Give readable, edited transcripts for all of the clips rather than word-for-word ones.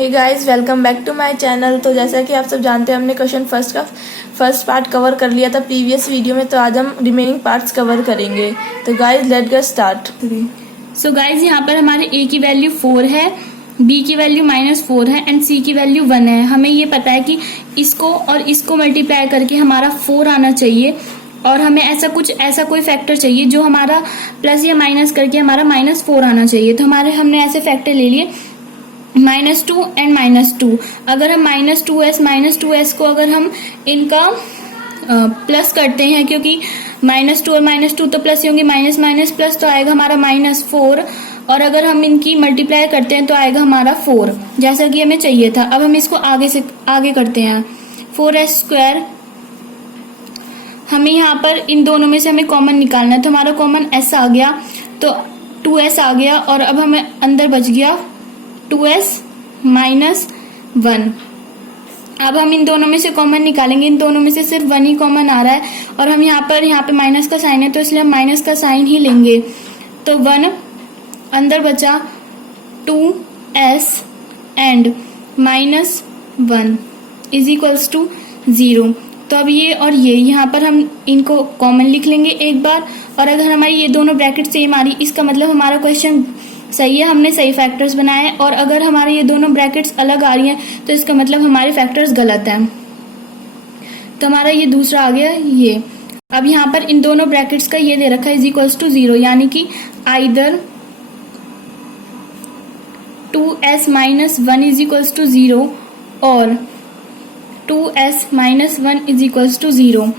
Hey guys, welcome back to my channel. तो जैसा कि आप सब जानते हैं, हमने क्वेश्चन फर्स्ट पार्ट कवर कर लिया था प्रीवियस वीडियो में। तो आज हम रिमेनिंग पार्ट्स कवर करेंगे। तो guys let get start. So guys यहाँ पर हमारे a की वैल्यू 4 है, b की वैल्यू -4 है एंड c की वैल्यू 1 है। हमें ये पता है कि इसको और इसको मल्टीप्लाई करके हमारा 4 आना चाहिए और हमें ऐसा कोई फैक्टर चाहिए जो हमारा प्लस या माइनस करके हमारा -4 आना चाहिए। तो हमने ऐसे फैक्टर ले लिए -2 एंड -2। अगर हम -2s को अगर हम इनका प्लस करते हैं, क्योंकि -2 और -2 तो प्लस होंगे, माइनस माइनस प्लस तो आएगा हमारा -4, और अगर हम इनकी मल्टीप्लाई करते हैं तो आएगा हमारा 4, जैसा कि हमें चाहिए था। अब हम इसको आगे करते हैं। 4s², हमें यहाँ पर इन दोनों में से हमें कॉमन निकालना है, तो हमारा कॉमन s आ गया, तो 2s आ गया, और अब हमें अंदर बच गया 2s - 1। अब हम इन दोनों में से कॉमन निकालेंगे, इन दोनों में से सिर्फ 1 ही कॉमन आ रहा है, और हम यहाँ पे माइनस का साइन है तो इसलिए हम माइनस का साइन ही लेंगे। तो 1 अंदर बचा, 2s and -1 is equals to 0। तो अब ये और ये यहाँ पर हम इनको कॉमन लिख लेंगे एक बार, और अगर हमारी ये दोनों ब्रैकेट सेम आ रही, इसका मतलब हमारा क्वेश्चन सही है, हमने सही फैक्टर्स बनाए हैं। और अगर हमारे ये दोनों ब्रैकेट्स अलग आ रही हैं तो इसका मतलब हमारे फैक्टर्स गलत हैं। तो हमारा ये दूसरा आ गया ये। अब यहाँ पर इन दोनों ब्रैकेट्स का ये दे रखा है इज इक्वल्स टू 0, यानी कि either 2s - 1 is equals to 0 और 2s - 1 इज इक्वल्स टू 0।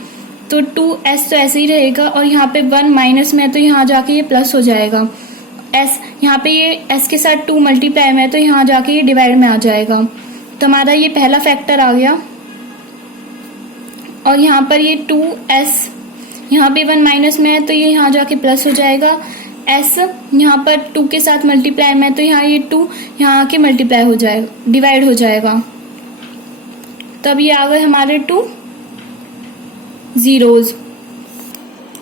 तो 2s तो ऐसे ही रहेगा, और यहाँ पे 1 माइनस में है तो यहाँ जाके ये प्लस हो जाएगा। s यहाँ पे ये s के साथ 2 मल्टीप्लाई में है तो यहाँ जाके ये डिवाइड में आ जाएगा। तो हमारा ये पहला फैक्टर आ गया, और यहाँ पर ये 2s यहाँ पे 1 माइनस में है तो ये यहाँ जाके प्लस हो जाएगा। s यहाँ पर 2 के साथ मल्टीप्लाई में है तो यहाँ ये 2 यहाँ आके मल्टीप्लाई हो जाएगा, डिवाइड हो जाएगा। तब ये आ गए हमारे 2 zeros।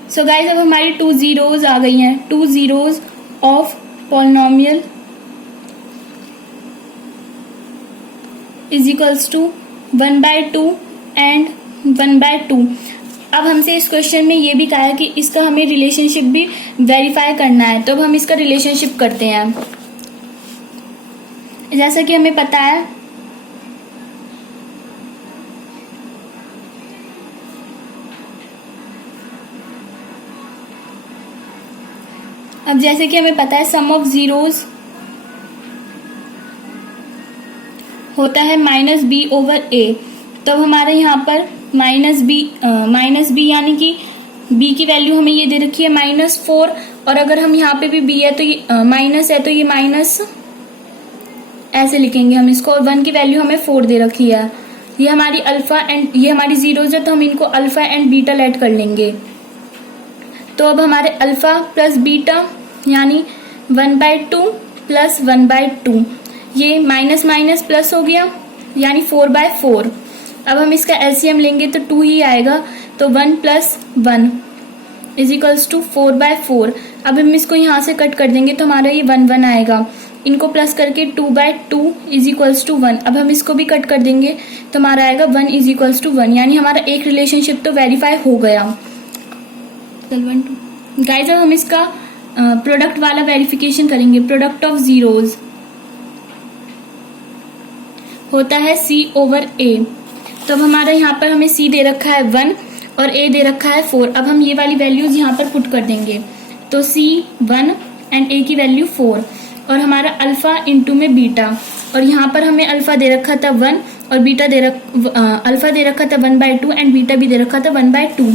सो गाइस अब हमारी 2 zeros आ गई हैं। 2 zeros of polynomial is equals to 1/2 and 1/2। अब हमसे इस क्वेश्चन में ये भी कहा है कि इसका हमें रिलेशनशिप भी वेरीफाई करना है, तो अब हम इसका रिलेशनशिप करते हैं। जैसा कि हमें पता है सम ऑफ जीरोस होता है -b/a। तो अब यहाँ पर -b यानी कि b की वैल्यू हमें ये दे रखी है -4, और अगर हम यहाँ पे भी b है तो ये माइनस है तो ये माइनस ऐसे लिखेंगे हम इसको, और 1 की वैल्यू हमें 4 दे रखी है। ये हमारी अल्फा एंड ये हमारी जीरोज है, तो हम इनको अल्फा एंड बीटा ऐड कर लेंगे। तो अब हमारे अल्फा प्लस बीटा यानी 1/2 प्लस 1/2, ये माइनस माइनस प्लस हो गया यानी 4/4। अब हम इसका एलसीएम लेंगे तो 2 ही आएगा, तो 1 + 1 इज इक्वल्स टू 4/4। अब हम इसको यहाँ से कट कर देंगे तो हमारा ये 1 आएगा, इनको प्लस करके 2/2 इज इक्वल्स टू 1। अब हम इसको भी कट कर देंगे तो हमारा आएगा 1 इज इक्वल्स टू 1, यानी हमारा एक रिलेशनशिप तो वेरीफाई हो गया। गाइस अब हम इसका प्रोडक्ट वाला वेरिफिकेशन करेंगे। प्रोडक्ट ऑफ जीरोज होता है c/a। तो अब हमारा यहाँ पर हमें c दे रखा है 1 और a दे रखा है 4। अब हम ये वाली वैल्यूज यहाँ पर पुट कर देंगे, तो c 1 एंड a की वैल्यू 4, और हमारा अल्फा इंटू में बीटा, और यहाँ पर हमें अल्फा दे रखा था 1 और अल्फा दे रखा था 1/2 एंड बीटा भी दे रखा था 1/2।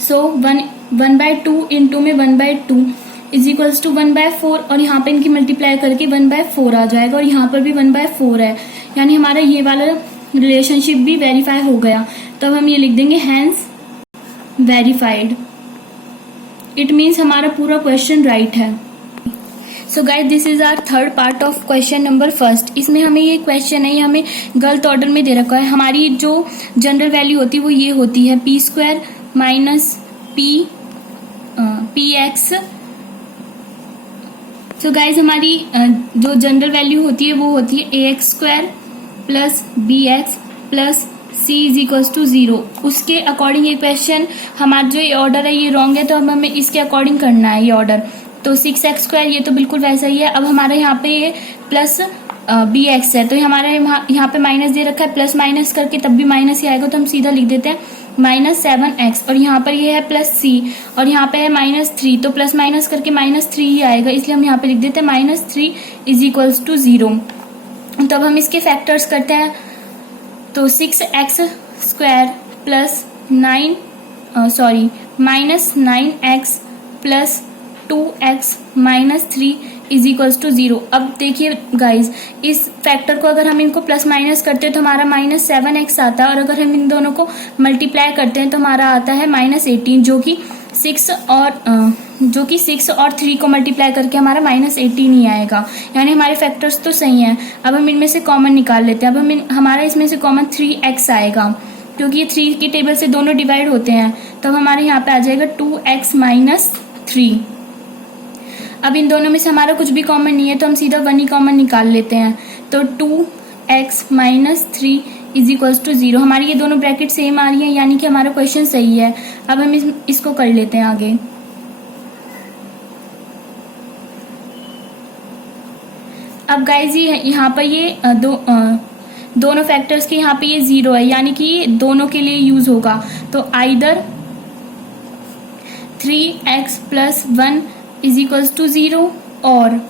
सो 1/2 इंटू में 1/2 इज इक्वल्स टू 1/4, और यहाँ पे इनकी मल्टीप्लाई करके 1/4 आ जाएगा, और यहाँ पर भी 1/4 है, यानी हमारा ये वाला रिलेशनशिप भी वेरीफाई हो गया। तो अब हम ये लिख देंगे हैंस वेरीफाइड। इट मीन्स हमारा पूरा क्वेश्चन राइट है। So guys this is our third part of question number first. इसमें हमें ये क्वेश्चन है, ये हमें गलत ऑर्डर में दे रखा है। हमारी जो जनरल वैल्यू होती है वो ये होती है p² - px सो गाइज हमारी जो जनरल वैल्यू होती है वो होती है ax² plus bx plus c is equal to 0। उसके अकॉर्डिंग ये क्वेश्चन हमारा जो ये ऑर्डर है ये रॉन्ग है, तो अब हमें इसके अकॉर्डिंग करना है ये ऑर्डर। तो 6x² ये तो बिल्कुल वैसा ही है। अब हमारे यहाँ पे ये प्लस bx है, तो हमारे यहाँ पे माइनस दे रखा है, प्लस माइनस करके तब भी माइनस ही आएगा, तो हम सीधा लिख देते हैं -7x। और यहाँ पर ये है प्लस c और यहाँ पे है -3, तो प्लस माइनस करके -3 ही आएगा, इसलिए हम यहाँ पे लिख देते हैं -3 इज इक्वल्स टू 0। तो अब हम इसके फैक्टर्स करते हैं। तो 6x² plus -9x plus 2x minus 3 is equals to 0। अब देखिए गाइज, इस फैक्टर को अगर हम इनको प्लस माइनस करते हैं तो हमारा -7x आता है, और अगर हम इन दोनों को मल्टीप्लाई करते हैं तो हमारा आता है -18, जो कि 6 और 3 को मल्टीप्लाई करके हमारा -18 ही आएगा। यानी हमारे फैक्टर्स तो सही हैं। अब हम इनमें से कॉमन निकाल लेते हैं। अब हमारा इसमें से कॉमन 3x आएगा, क्योंकि ये 3 की टेबल से दोनों डिवाइड होते हैं, तो हमारे यहाँ पे आ जाएगा 2x माइनस 3। अब इन दोनों में से हमारा कुछ भी कॉमन नहीं है, तो हम सीधा 1 ही कॉमन निकाल लेते हैं। तो 2x minus 3 is equal to 0। हमारी ये दोनों ब्रैकेट सेम आ रही है, यानी कि हमारा क्वेश्चन सही है। अब हम इसको कर लेते हैं आगे। अब गाइज यहाँ पर ये दोनों फैक्टर्स के यहाँ पे ये 0 है, यानी कि ये दोनों के लिए यूज होगा। तो either 3x plus 1 is equals to 0 और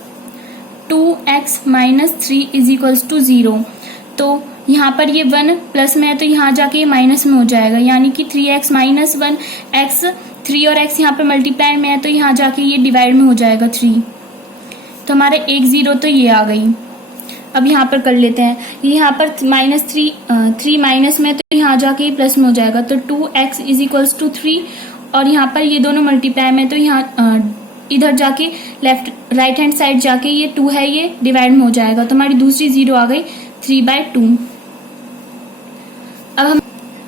2x minus 3 is equals to 0। तो यहाँ पर ये 1 प्लस में है, तो यहाँ जाके ये माइनस में हो जाएगा, यानी कि 3x माइनस 1, x 3 और x यहाँ पर मल्टीप्लाई में है, तो यहाँ जाके ये डिवाइड में हो जाएगा 3। तो हमारे 1 0 तो ये आ गई। अब यहाँ पर कर लेते हैं, यहाँ पर -3 माइनस में है, तो यहाँ जाके ये प्लस में हो जाएगा। तो 2x इज इक्वल्स टू 3 और यहाँ पर ये दोनों मल्टीप्लाई में, तो यहाँ इधर जाके राइट हैंड साइड जाके ये 2 है, ये डिवाइड में हो जाएगा। तो हमारी दूसरी 0 आ गई 3/2।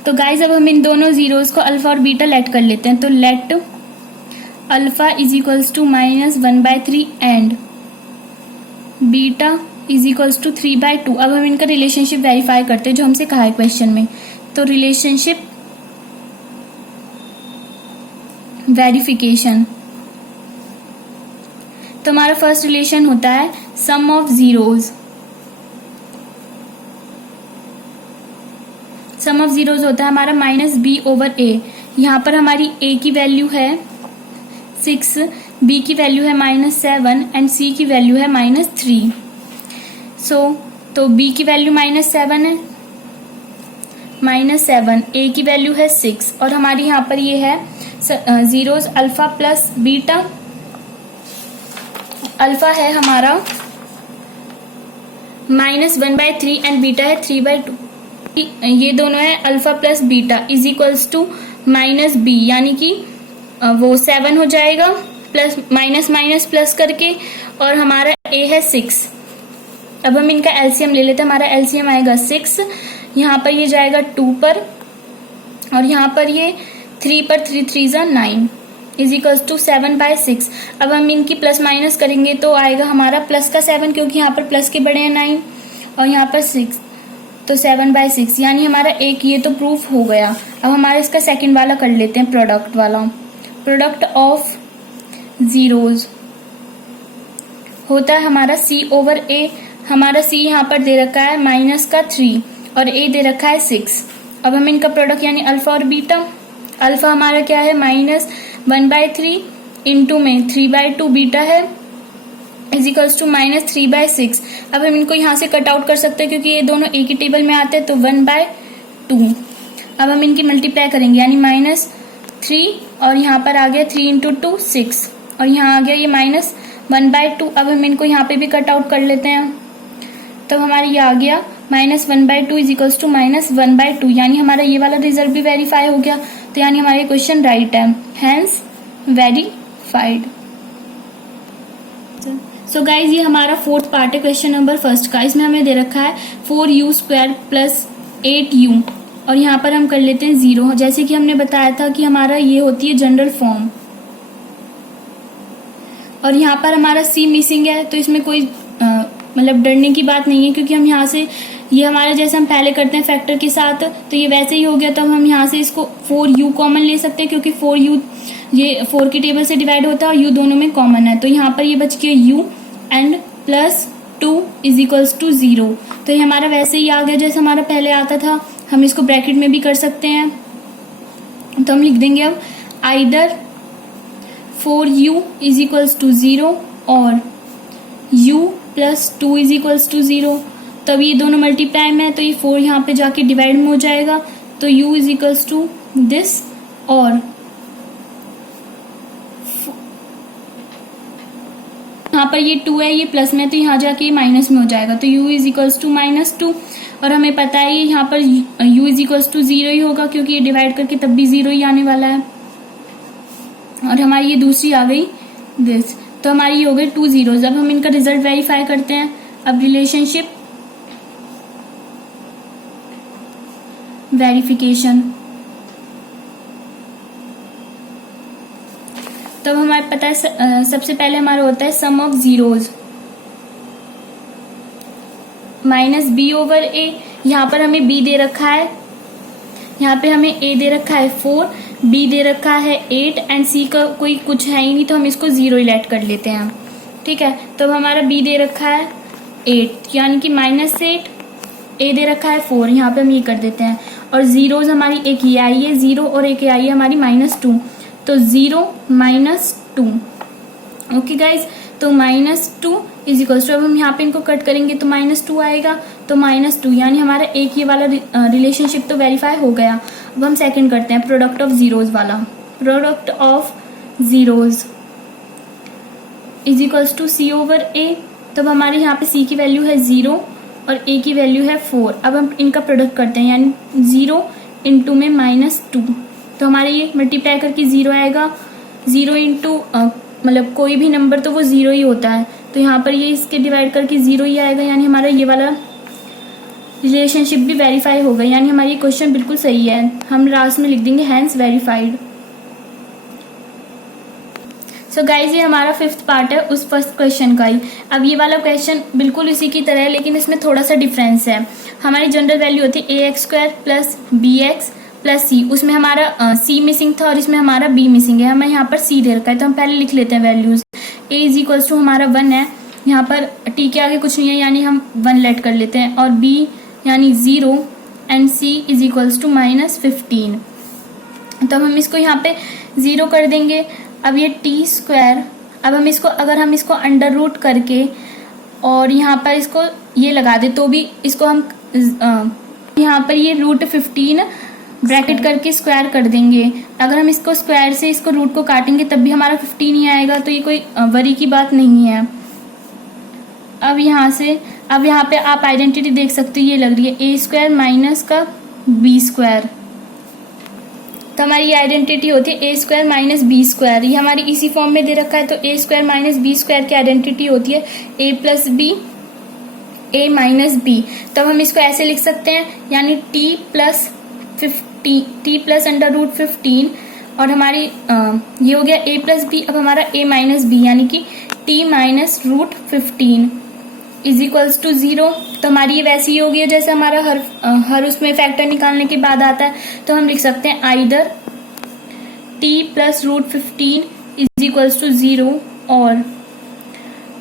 तो गाइज अब हम इन दोनों जीरोस को अल्फा और बीटा लेट कर लेते हैं। तो let alpha is equals to -1/3 and beta is equals to 3/2। अब हम इनका रिलेशनशिप वेरीफाई करते हैं जो हमसे कहा है क्वेश्चन में। तो रिलेशनशिप वेरिफिकेशन, तो हमारा फर्स्ट रिलेशन होता है sum of zeros. Sum of zeros होता है हमारा -b/a। यहाँ पर हमारी a की वैल्यू है 6, b की वैल्यू है -7 एंड c की वैल्यू है -3। तो b की वैल्यू -7 है, -7, a की वैल्यू है 6 और हमारी यहाँ पर ये है zeros alpha plus beta. Alpha है हमारा -1/3 एंड बीटा है 3/2। ये दोनों है alpha plus beta is equals to -b, यानी कि वो 7 हो जाएगा प्लस माइनस प्लस करके, और हमारा a है 6। अब हम इनका एलसीएम ले लेते हैं। हमारा एलसीएम आएगा 6, यहाँ पर ये जाएगा 2 पर, और यहाँ पर ये 3 पर 3 3 9 इज इक्वल्स टू 7/6। अब हम इनकी प्लस माइनस करेंगे तो आएगा हमारा प्लस का 7, क्योंकि यहाँ पर प्लस के बड़े हैं 9 और यहाँ पर 6, तो 7/6, यानी हमारा एक ये तो प्रूफ हो गया। अब हमारा इसका सेकंड वाला कर लेते हैं, प्रोडक्ट वाला। प्रोडक्ट ऑफ जीरोज होता है हमारा c/a। हमारा c यहाँ पर दे रखा है -3 और a दे रखा है 6। अब हम इनका प्रोडक्ट यानी अल्फा और बीटा। अल्फा हमारा क्या है -1/3 इंटू में 3/2 बीटा है इज इक्वल्स टू -3/6। अब हम इनको यहाँ से कट आउट कर सकते हैं क्योंकि ये दोनों एक ही टेबल में आते हैं, तो 1/2। अब हम इनकी मल्टीप्लाई करेंगे, यानी -3 और यहाँ पर आ गया 3 इंटू 2 6 और यहाँ आ गया ये -1/2। अब हम इनको यहाँ पे भी कट आउट कर लेते हैं, तो हमारा ये आ गया -1/2 इज इक्वल्स टू -1/2, यानी हमारा ये वाला रिजल्ट भी वेरीफाई हो गया। तो यानी हमारा क्वेश्चन राइट है, हेंस वेरीफाइड। सो गाइज ये हमारा 4th पार्ट है क्वेश्चन नंबर 1 का। इसमें हमें दे रखा है 4u² प्लस 8u और यहाँ पर हम कर लेते हैं 0। जैसे कि हमने बताया था कि हमारा ये होती है जनरल फॉर्म, और यहाँ पर हमारा सी मिसिंग है, तो इसमें कोई मतलब डरने की बात नहीं है, क्योंकि हम यहाँ से ये हमारा जैसे हम पहले करते हैं फैक्टर के साथ, तो ये वैसे ही हो गया। तब हम यहाँ से इसको 4u कॉमन ले सकते हैं, क्योंकि 4u ये 4 की टेबल से डिवाइड होता है और u दोनों में कॉमन है। तो यहाँ पर ये बच गया u and plus 2 is equals to 0। तो ये हमारा वैसे ही आ गया जैसे हमारा पहले आता था। हम इसको ब्रैकेट में भी कर सकते हैं, तो हम लिख देंगे अब either 4u is equals to 0 और u plus 2 is equals to 0। तब ये दोनों मल्टीप्लाई में है, तो ये 4 यहाँ पे जाके डिवाइड में हो जाएगा, तो u is equals to this, और यहाँ पर ये 2 है, ये प्लस में, तो यहाँ जाके ये माइनस में हो जाएगा, तो u इज इक्वल्स टू -2। और हमें पता है यहाँ पर u इज इक्वल्स टू 0 ही होगा, क्योंकि ये डिवाइड करके तब भी 0 ही आने वाला है। और हमारी ये दूसरी आ गई दिस, तो हमारी ये हो गई 2 zeros। अब हम इनका रिजल्ट वेरीफाई करते हैं। अब रिलेशनशिप वेरिफिकेशन, तब हमारे पता है सबसे पहले हमारा होता है सम ऑफ जीरोज -b/a। यहाँ पर हमें b दे रखा है, यहाँ पे हमें a दे रखा है 4, b दे रखा है 8 एंड c का कोई कुछ है ही नहीं, तो हम इसको 0 ही लेट कर लेते हैं। ठीक है, तो हमारा b दे रखा है 8 यानी कि -8, a दे रखा है 4, यहाँ पे हम ये कर देते हैं। और जीरोज हमारी एक ये आई है 0 और एक ये आई है हमारी -2, तो 0 -2। ओके गाइज, तो -2 इज इक्वल्स टू, अब हम यहाँ पे इनको कट करेंगे तो -2 आएगा, तो -2 यानी हमारा एक ये वाला रिलेशनशिप तो वेरीफाई हो गया। अब हम सेकंड करते हैं प्रोडक्ट ऑफ जीरोज वाला। Product of zeros is equals to c/a। तब हमारे यहाँ पे c की वैल्यू है 0 और a की वैल्यू है 4। अब हम इनका प्रोडक्ट करते हैं, यानी 0 इंटू में -2, तो हमारे ये मल्टीप्लाई करके 0 आएगा। 0 इंटू मतलब कोई भी नंबर तो वो 0 ही होता है, तो यहाँ पर ये इसके डिवाइड करके 0 ही आएगा, यानी हमारा ये वाला रिलेशनशिप भी वेरीफाई होगा, यानी हमारी ये क्वेश्चन बिल्कुल सही है। हम लास्ट में लिख देंगे हैंस वेरीफाइड। सो गाइज, ये हमारा 5th पार्ट है उस फर्स्ट क्वेश्चन का ही। अब ये वाला क्वेश्चन बिल्कुल इसी की तरह है, लेकिन इसमें थोड़ा सा डिफरेंस है। हमारी जनरल वैल्यू होती है ax² plus bx plus c, उसमें हमारा c मिसिंग था और इसमें हमारा b मिसिंग है। हमें यहाँ पर c दे रखा है, तो हम पहले लिख लेते हैं values. a is equals to हमारा 1 है, यहाँ पर t के आगे कुछ नहीं है, यानी हम 1 लेट कर लेते हैं, और b यानी 0 and c is equals to -15। तब हम इसको यहाँ पे 0 कर देंगे। अब ये t², अब हम इसको अगर हम इसको अंडर रूट करके और यहाँ पर इसको ये लगा दे, तो भी इसको हम यहाँ पर ये √15 ब्रैकेट करके स्क्वायर कर देंगे। अगर हम इसको स्क्वायर से इसको रूट को काटेंगे तब भी हमारा 15 ही आएगा, तो ये कोई वरी की बात नहीं है। अब यहाँ पे आप आइडेंटिटी देख सकते हो, ये लग रही है a² माइनस का b², तो हमारी ये आइडेंटिटी होती है a² माइनस b²। ये हमारी इसी फॉर्म में दे रखा है, तो a² माइनस b² की आइडेंटिटी होती है a plus b a minus b। तब हम इसको ऐसे लिख सकते हैं, यानी t प्लस √15 और हमारी ये हो गया a प्लस b। अब हमारा a माइनस b यानी कि t minus √15 is equals to 0। तो हमारी ये वैसी ही होगी जैसे हमारा हर उसमें फैक्टर निकालने के बाद आता है, तो हम लिख सकते हैं either t plus √15 is equals to 0 और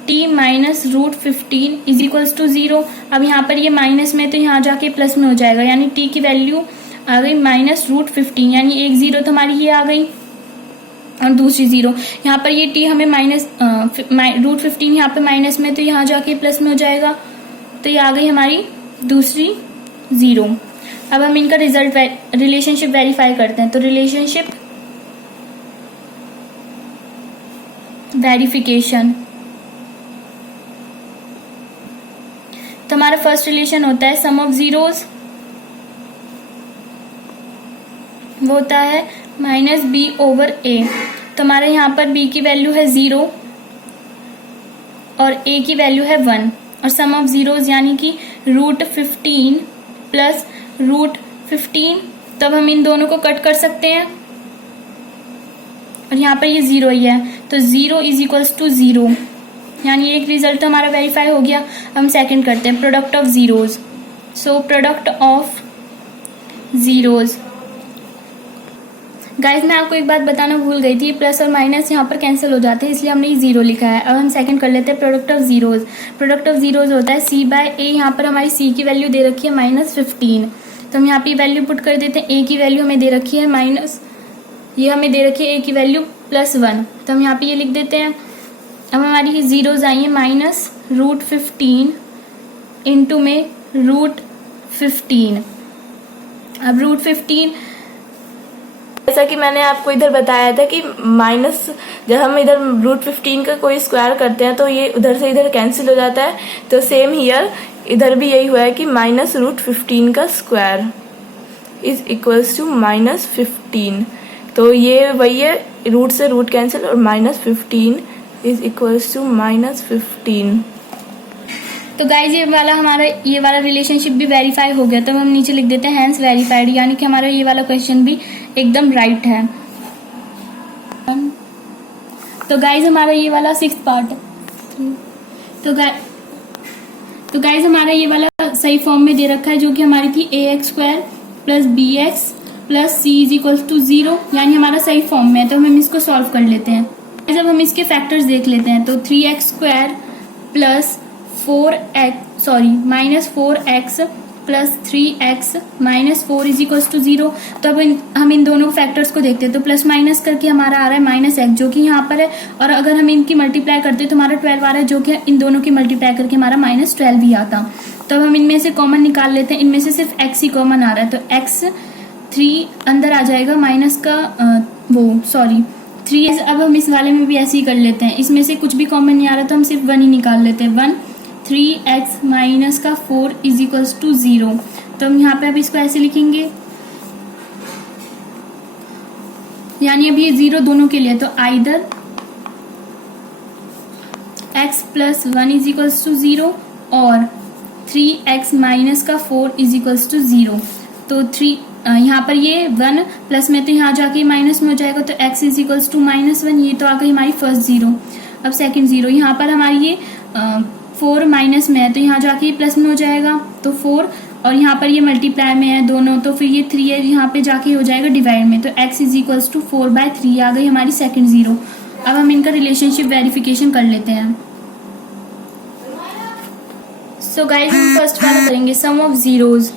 t minus √15 is equals to 0। अब यहाँ पर ये माइनस में, तो यहाँ जाके प्लस में हो जाएगा, यानी t की वैल्यू आ गई -√15, यानी एक 0 तो हमारी ये आ गई और दूसरी 0। यहाँ पर ये t हमें √15 यहाँ पे माइनस में, तो यहाँ जाके प्लस में हो जाएगा, तो ये आ गई हमारी दूसरी 0। अब हम इनका रिलेशनशिप वेरीफाई करते हैं, तो रिलेशनशिप वेरिफिकेशन, तो हमारा फर्स्ट रिलेशन होता है सम ऑफ जीरोज, वो होता है -b/a। तो हमारे यहाँ पर b की वैल्यू है 0 और a की वैल्यू है 1 और सम ऑफ जीरोज यानी कि √15 प्लस √15। तब हम इन दोनों को कट कर सकते हैं और यहाँ पर ये 0 ही है, तो 0 इज इक्वल्स टू 0, यानी एक रिजल्ट तो हमारा वेरीफाई हो गया। हम सेकंड करते हैं product of zeros. So product of zeros, guys मैं आपको एक बात बताना भूल गई थी, प्लस और माइनस यहाँ पर कैंसिल हो जाते हैं, इसलिए हमने ये 0 लिखा है। अब हम सेकंड कर लेते हैं product of zeros. Product of zeros होता है c/a, यहाँ पर हमारी c की वैल्यू दे रखी है -15, तो हम यहाँ पे वैल्यू पुट कर देते हैं। a की वैल्यू हमें दे रखी है ये हमें दे रखी है a की वैल्यू +1, तो हम यहाँ पे ये लिख देते हैं। अब हमारी जीरोज आई है -√15 इंटू में √15। अब √15, जैसा कि मैंने आपको इधर बताया था कि माइनस, जब हम इधर √15 का कोई स्क्वायर करते हैं तो ये उधर से इधर कैंसिल हो जाता है। तो सेम हियर इधर भी यही हुआ है कि -√15 का स्क्वायर इज इक्वल्स टू -15। तो ये वही है, रूट से रूट कैंसिल और -15 इज इक्वल्स टू -15। तो गाइज ये वाला रिलेशनशिप भी वेरीफाई हो गया, तो हम नीचे लिख देते हैं हैंस वेरीफाइड, यानी कि हमारा ये वाला क्वेश्चन भी एकदम राइट है। तो गाइज हमारा ये वाला 6th पार्ट है। तो गाइज हमारा ये वाला सही फॉर्म में दे रखा है, जो कि हमारी थी ax² + bx + c = 0, यानी हमारा सही फॉर्म में है। तो हम इसको सॉल्व कर लेते हैं। जब हम इसके फैक्टर्स देख लेते हैं, तो 3x² + -4x + 3x -4 = 0। तो अब हम इन दोनों फैक्टर्स को देखते हैं, तो प्लस माइनस करके हमारा आ रहा है -x, जो कि यहाँ पर है, और अगर हम इनकी मल्टीप्लाई करते हैं तो हमारा 12 आ रहा है, जो कि इन दोनों की मल्टीप्लाई करके हमारा -12 ही आता। तो अब हम इनमें से कॉमन निकाल लेते हैं। इनमें से सिर्फ x ही कॉमन आ रहा है, तो x 3 अंदर आ जाएगा, माइनस का 3। अब हम इस वाले में भी ऐसे ही कर लेते हैं, इसमें से कुछ भी कॉमन नहीं आ रहा तो हम सिर्फ 1 ही निकाल लेते हैं। 1 3x - 4 = 0। तो हम यहाँ पे अब इसको ऐसे लिखेंगे, यानी अब ये 0 दोनों के लिए, तो आइदर x + 1 = 0 और 3x - 4 = 0। तो यहाँ पर ये 1 प्लस में, तो यहाँ जाके माइनस में हो जाएगा, तो x = -1। ये तो आ गई हमारी फर्स्ट 0। अब सेकंड 0, यहाँ पर हमारी ये 4 माइनस में है, तो यहाँ जाके ये प्लस में हो जाएगा, तो 4, और यहाँ पर ये मल्टीप्लाई में है दोनों, तो फिर ये 3 है, यहाँ पे जाके हो जाएगा डिवाइड में, तो x = 4/3 आ गई हमारी सेकंड 0। अब हम इनका रिलेशनशिप वेरिफिकेशन कर लेते हैं। सो गाइस हम फर्स्ट वाला करेंगे, sum of zeros.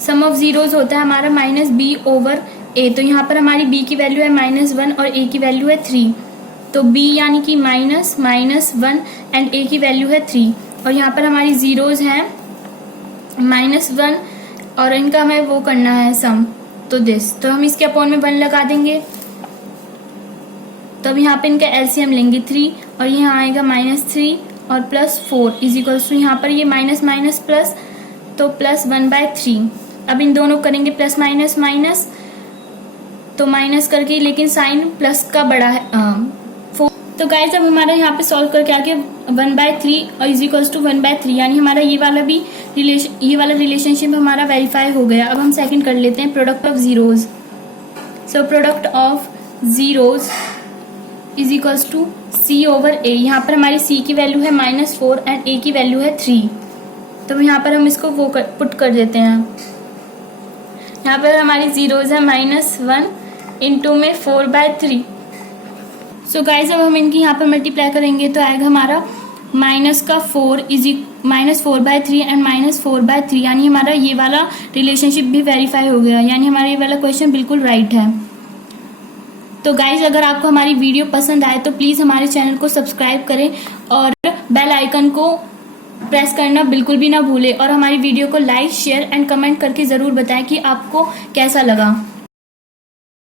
Sum of zeros होता है हमारा -b/a। तो यहाँ पर हमारी b की वैल्यू है -1 और a की वैल्यू है 3, तो b यानी कि -1 एंड a की वैल्यू है 3, और यहाँ पर हमारी जीरोज हैं -1 और इनका हमें वो करना है सम, तो हम इसके अपॉन में 1 लगा देंगे। तो अब यहाँ पे इनका एलसीएम लेंगे 3, और यहाँ आएगा -3 और +4 = यहाँ पर ये माइनस प्लस, तो +1/3। अब इन दोनों करेंगे प्लस माइनस, तो माइनस करके, लेकिन साइन प्लस का बड़ा है 4। तो गाइस अब हमारा यहाँ पे सॉल्व करके आके 1/3 और = 1/3, यानी हमारा ये वाला रिलेशनशिप हमारा वेरीफाई हो गया। अब हम सेकंड कर लेते हैं product of zeros. So product of zeros = c/a। यहाँ पर हमारी c की वैल्यू है -4 एंड a की वैल्यू है 3, तो यहाँ पर हम इसको पुट कर देते हैं। यहाँ पर हमारी जीरोज है -1 इंटू में 4/3। सो गाइस अब हम इनकी यहाँ पर मल्टीप्लाई करेंगे, तो आएगा हमारा -4/3 एंड -4/3, यानी हमारा ये वाला रिलेशनशिप भी वेरीफाई हो गया, यानी हमारा ये वाला क्वेश्चन बिल्कुल राइट है। तो गाइज अगर आपको हमारी वीडियो पसंद आए तो प्लीज़ हमारे चैनल को सब्सक्राइब करें और बेल आइकन को प्रेस करना बिल्कुल भी ना भूलें, और हमारी वीडियो को लाइक, शेयर एंड कमेंट करके ज़रूर बताएं कि आपको कैसा लगा।